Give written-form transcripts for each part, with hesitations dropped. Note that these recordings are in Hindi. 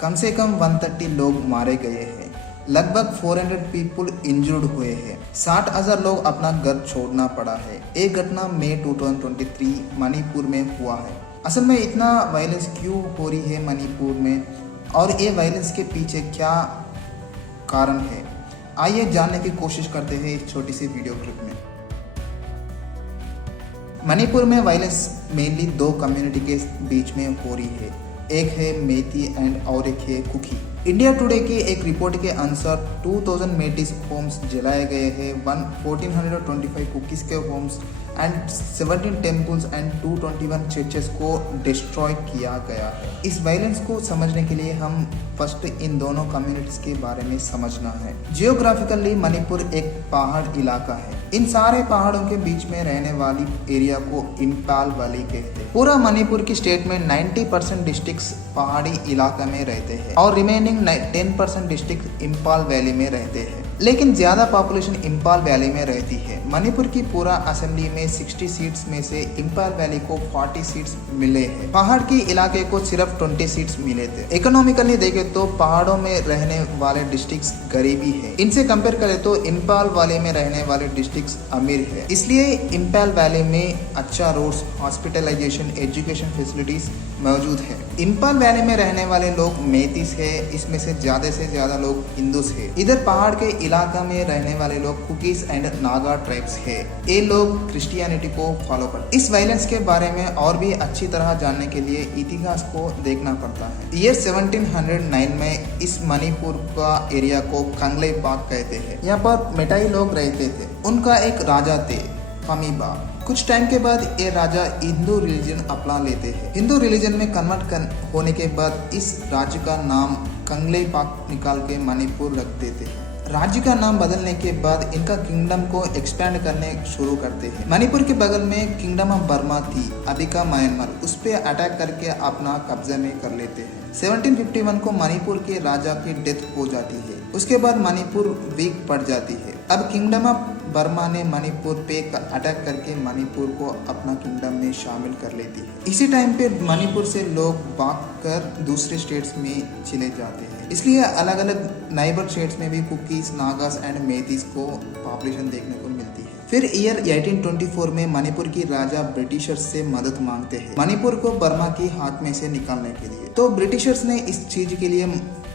कम से कम 130 लोग मारे गए हैं, लगभग 400 पीपल इंजर्ड हुए हैं, 60,000 लोग अपना घर छोड़ना पड़ा है। ये घटना मई 2023 मणिपुर में हुआ है। असल में इतना वायलेंस क्यों हो रही है मणिपुर में और ये वायलेंस के पीछे क्या कारण है, आइए जानने की कोशिश करते हैं इस छोटी सी वीडियो क्लिप में। मणिपुर में वायलेंस मेनली दो कम्युनिटी के बीच में हो रही है, एक है मेती एंड और एक है कुकी। इंडिया टुडे की एक रिपोर्ट के अनुसार 2000 मेटीज होम्स जलाए गए हैं, 1425 कुकीज के homes and 17 temples and 221 churches को डिस्ट्रॉय किया गया है। इस वायलेंस को समझने के लिए हम फर्स्ट इन दोनों कम्युनिटीज के बारे में समझना है। जियोग्राफिकली मणिपुर एक पहाड़ इलाका है। इन सारे पहाड़ों के बीच में रहने वाली एरिया को इम्फाल वैली कहते हैं। पूरा मणिपुर की स्टेट में 90% डिस्ट्रिक्ट्स पहाड़ी इलाका में रहते हैं और रिमेनिंग 10% डिस्ट्रिक्ट इम्फाल वैली में रहते हैं, लेकिन ज्यादा पॉपुलेशन इम्फाल वैली में रहती है। मणिपुर की पूरा असेंबली में 60 सीट्स में से इम्फाल वैली को 40 सीट्स मिले हैं। पहाड़ के इलाके को सिर्फ 20 सीट्स मिले थे। इकोनॉमिकली देखें तो पहाड़ों में रहने वाले डिस्ट्रिक्ट्स गरीबी है, इनसे कंपेयर करें तो इम्फाल वैली में रहने वाले डिस्ट्रिक्ट्स अमीर है। इसलिए इम्फाल वैली में अच्छा रोड्स, हॉस्पिटलाइजेशन, एजुकेशन फैसिलिटीज मौजूद है। इम्फाल वैली में रहने वाले लोग मेतीस है, इसमें से ज्यादा लोग हिंदूस है। इधर पहाड़ के इलाका में रहने वाले लोग कुकीज एंड नागा ट्राइब्स है। ये लोग क्रिश्चियनिटी को फॉलो करते। इस वायलेंस के बारे में और भी अच्छी तरह जानने के लिए इतिहास को देखना पड़ता है। ईयर 1709 में इस मणिपुर का एरिया को कंगले पाक कहते हैं। यहाँ पर मेटाई लोग रहते थे। उनका एक राजा थे फमीबा। कुछ टाइम के बाद ये राजा हिंदू रिलीजन अपना लेते हैं। हिंदू रिलीजन में कन्वर्ट होने के बाद इस राज्य का नाम कंगले पाक निकाल के मणिपुर रख देते हैं। राज्य का नाम बदलने के बाद इनका किंगडम को एक्सपेंड करने शुरू करते हैं। मणिपुर के बगल में किंगडम ऑफ बर्मा थी, अभी का म्यांमार, उस पर अटैक करके अपना कब्जे में कर लेते हैं। 1751 को मणिपुर के राजा की डेथ हो जाती है। उसके बाद मणिपुर वीक पड़ जाती है। अब किंगडम ऑफ बर्मा ने मणिपुर पे अटैक करके मणिपुर को अपना किंगडम में शामिल कर लेती है। इसी टाइम पे मणिपुर से लोग भागकर दूसरे स्टेट्स में चले जाते हैं। इसलिए अलग अलग नाइबर स्टेट्स में भी कुकीज, नागास एंड मेतीस को पॉपुलेशन देखने को मिलती है। फिर ईयर 1824 में मणिपुर की राजा ब्रिटिशर्स से मदद मांगते हैं मणिपुर को बर्मा की हाथ में से निकालने के लिए। तो ब्रिटिशर्स ने इस चीज के लिए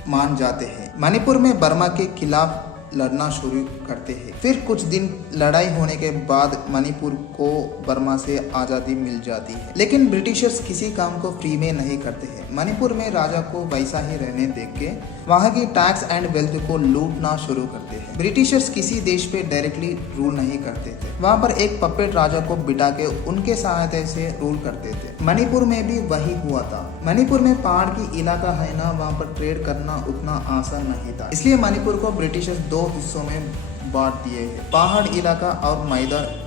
मान जाते हैं। मणिपुर में बर्मा के खिलाफ लड़ना शुरू करते हैं। फिर कुछ दिन लड़ाई होने के बाद मणिपुर को बर्मा से आज़ादी मिल जाती है, लेकिन ब्रिटिशर्स किसी काम को फ्री में नहीं करते हैं। मणिपुर में राजा को वैसा ही रहने देख के वहाँ की टैक्स एंड वेल्थ को लूटना शुरू करते हैं। ब्रिटिशर्स किसी देश पे डायरेक्टली रूल नहीं करते थे, वहाँ पर एक पपेट राजा को बिठा के उनके सहायता से रूल करते थे। मणिपुर में भी वही हुआ था। मणिपुर में पहाड़ की इलाका है ना, वहाँ पर ट्रेड करना उतना आसान नहीं था, इसलिए मणिपुर को ब्रिटिशर्स दो हिस्सों में बांट दिए हैं, पहाड़ इलाका और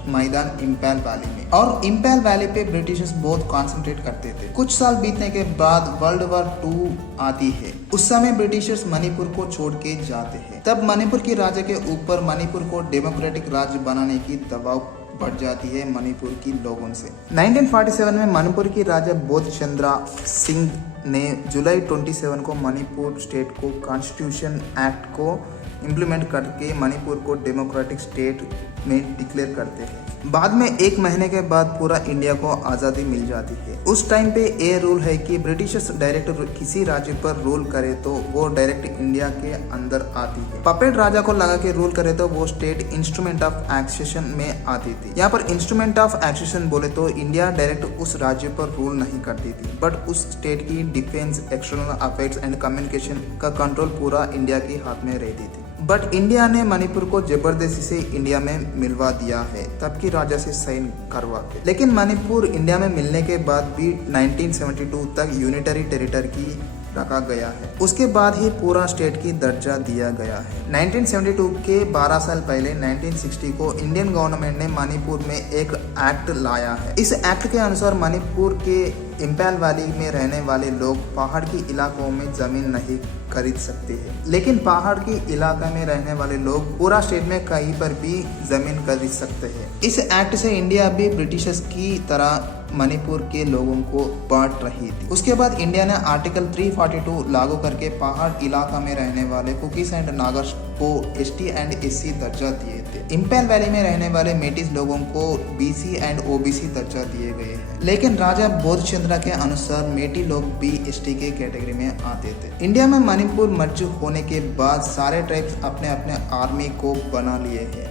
मैदान इम्फाल वैली में। और इम्फाल वैली पे ब्रिटिशर्स बहुत कंसंट्रेट करते थे। कुछ साल बीतने के बाद वर्ल्ड वॉर 2 आती है। उस समय ब्रिटिशर्स मणिपुर को छोड़ के जाते हैं। तब मणिपुर के राजा के ऊपर मणिपुर को डेमोक्रेटिक राज्य बनाने की दबाव बढ़ जाती है मणिपुर की लोगों से। 1947 में मणिपुर की राजा बोध चंद्रा सिंह ने जुलाई 27 को मणिपुर स्टेट को कॉन्स्टिट्यूशन एक्ट को इम्प्लीमेंट करके मणिपुर को डेमोक्रेटिक स्टेट में डिक्लेयर करते हैं। बाद में 1 महीने के बाद पूरा इंडिया को आज़ादी मिल जाती है। उस टाइम पे ये रूल है कि ब्रिटिशर्स डायरेक्ट किसी राज्य पर रूल करे तो वो डायरेक्ट इंडिया के अंदर आती है। पपेट राजा को लगा के रूल करे तो वो स्टेट इंस्ट्रूमेंट ऑफ एक्सेशन में आती थी। यहाँ पर इंस्ट्रूमेंट ऑफ एक्सेशन बोले तो इंडिया डायरेक्ट उस राज्य पर रूल नहीं करती थी, बट उस स्टेट की defence, external affairs and communication का कंट्रोल पूरा इंडिया के हाथ में रहती थी। बट इंडिया ने मणिपुर को जबरदस्ती से इंडिया में मिलवा दिया है, तब की राजा से साइन करवा के। लेकिन मणिपुर इंडिया में मिलने के बाद भी 1972 तक यूनिटरी टेरिटरी की रखा गया है। उसके बाद ही पूरा स्टेट की दर्जा दिया गया है। 1972 के 12 साल पहले 1960 को इंडियन गवर्नमेंट ने मणिपुर में एक एक्ट लाया है। इस एक्ट के अनुसार मणिपुर के इम्फाल वैली में रहने वाले लोग पहाड़ की इलाकों में जमीन नहीं खरीद सकते हैं, लेकिन पहाड़ की इलाका में रहने वाले लोग पूरा स्टेट में कहीं पर भी जमीन खरीद सकते हैं। इस एक्ट से इंडिया भी ब्रिटिशर्स की तरह मणिपुर के लोगों को बांट रही थी। उसके बाद इंडिया ने आर्टिकल 342 लागू करके पहाड़ इलाका में रहने वाले कुकीज एंड नागास को एसटी एंड एससी दर्जा दिए थे। इंपैल वैली में रहने वाले मेटिस लोगों को बीसी एंड ओबीसी दर्जा दिए गए हैं। लेकिन राजा बोधचंद्र के अनुसार मेटी लोग भी एसटी के कैटेगरी में आते थे। इंडिया में मणिपुर मर्ज होने के बाद सारे ट्राइब्स अपने अपने आर्मी को बना लिए हैं।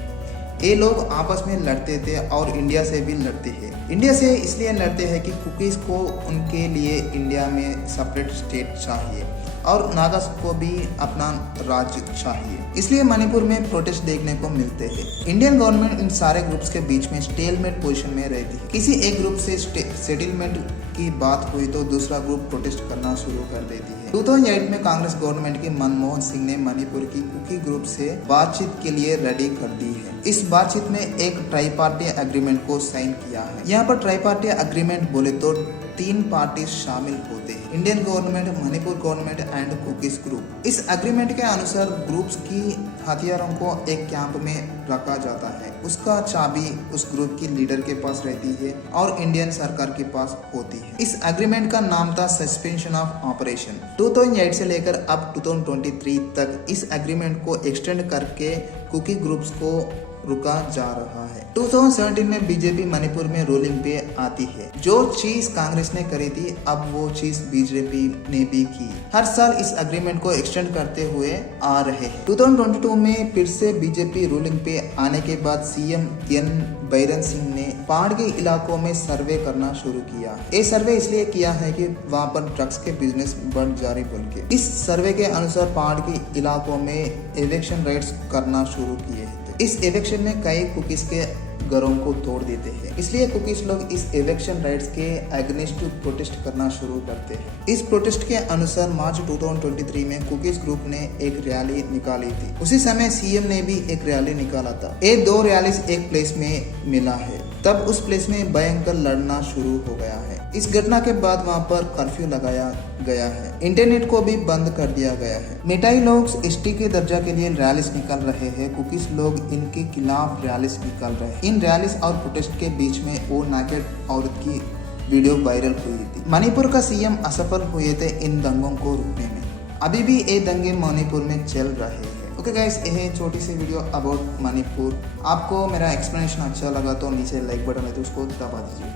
ये लोग आपस में लड़ते थे और इंडिया से भी लड़ते हैं। इंडिया से इसलिए लड़ते हैं कि कुकीज़ को उनके लिए इंडिया में सेपरेट स्टेट चाहिए और नागास को भी अपना राज्य चाहिए। इसलिए मणिपुर में प्रोटेस्ट देखने को मिलते हैं। इंडियन गवर्नमेंट इन सारे ग्रुप्स के बीच में स्टेलमेट पोजीशन में रहती है। किसी एक ग्रुप से सेटलमेंट की बात हुई तो दूसरा ग्रुप प्रोटेस्ट करना शुरू कर देती है। 2008 में कांग्रेस गवर्नमेंट के मनमोहन सिंह ने मणिपुर की कुकी ग्रुप से बातचीत के लिए रेडी कर दी है। इस बातचीत में एक ट्राईपार्टी एग्रीमेंट को साइन किया है। यहाँ पर ट्राईपार्टी एग्रीमेंट बोले तो 3 पार्टी शामिल होते हैं, Indian government, Manipur government and cookies group. इस एग्रीमेंट के अनुसार ग्रुप्स की हथियारों को एक कैंप में रखा जाता है। उसका चाबी उस ग्रुप की लीडर के पास रहती है और इंडियन सरकार के पास होती है। इस एग्रीमेंट का नाम था सस्पेंशन ऑफ ऑपरेशन। 2008 से लेकर अब 2023 तक इस एग्रीमेंट को एक्सटेंड करके कुकी ग्रुप्स को रुका जा रहा है। 2017 में बीजेपी मणिपुर में रूलिंग पे आती है। जो चीज कांग्रेस ने करी थी अब वो चीज बीजेपी ने भी की। हर साल इस एग्रीमेंट को एक्सटेंड करते हुए आ रहे हैं। 2022 में फिर से बीजेपी रूलिंग पे आने के बाद सीएम एन बीरेन सिंह ने पहाड़ के इलाकों में सर्वे करना शुरू किया। ये सर्वे इसलिए किया है कि वहाँ पर ड्रग्स के बिजनेस बढ़ जारी बोल के। इस सर्वे के अनुसार पहाड़ के इलाकों में एविक्शन राइट्स करना शुरू किए थे। इस एविक्शन में कई कुकीज के घरों को तोड़ देते हैं। इसलिए कुकीज लोग इस एविक्शन राइट्स के अगेंस्ट प्रोटेस्ट करना शुरू करते हैं। इस प्रोटेस्ट के अनुसार मार्च 2023 में कुकीज ग्रुप ने एक रैली निकाली थी। उसी समय सीएम ने भी एक रैली निकाला था। ये 2 रैलीज एक प्लेस में मिला है। तब उस प्लेस में भयंकर लड़ना शुरू हो गया है। इस घटना के बाद वहाँ पर कर्फ्यू लगाया गया है। इंटरनेट को भी बंद कर दिया गया है। मिठाई लोग एसटी के दर्जा के लिए रैलीज निकाल रहे हैं। कुकीज लोग इनके खिलाफ रैलीज निकाल रहे हैं। इन रैलीज और प्रोटेस्ट के बीच में वो नाकेड औरत की वीडियो वायरल हुई थी। मणिपुर का सीएम असफल हुए थे इन दंगों को रोकने में। अभी भी ये दंगे मणिपुर में चल रहे हैं। ओके गाइस, यह है छोटी सी वीडियो अबाउट मणिपुर। आपको मेरा एक्सप्लेनेशन अच्छा लगा तो नीचे लाइक बटन है तो उसको दबा दीजिए।